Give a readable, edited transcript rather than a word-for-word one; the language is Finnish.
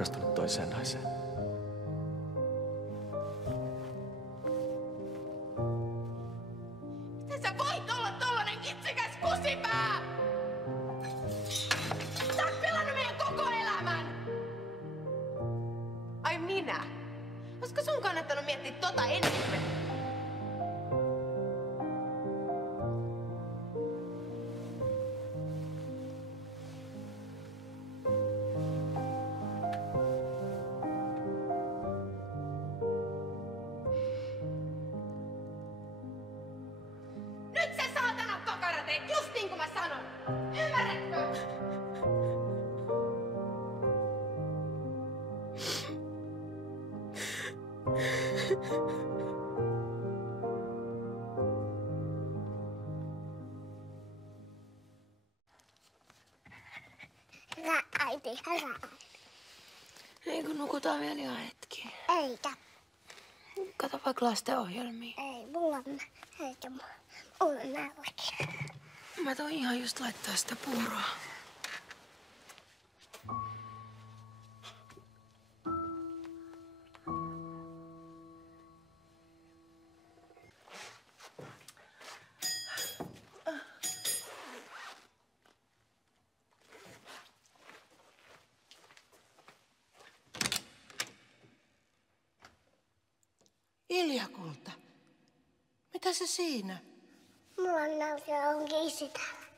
rakastunut toiseen naiseen. Miten sä voit olla tollanen kitsikäs kusipää? Sä oot pilannut meidän koko elämän! Ai minä? Olisiko sun kannattanut miettiä tota enemmän? Nyt sä saatana kakara teet just niin kuin mä sanon! Ymmärrätkö? Hyvä äiti, hyvä äiti. Ei kun nukutaan vielä ihan hetki. Eikä. Kato vaikka lastenohjelmia. Ei, mulla on nälkä. Mä toin ihan just laittaa sitä puuroa. Iljakulta, mitä se siinä? Mulla on nälkä, on kiisi täällä.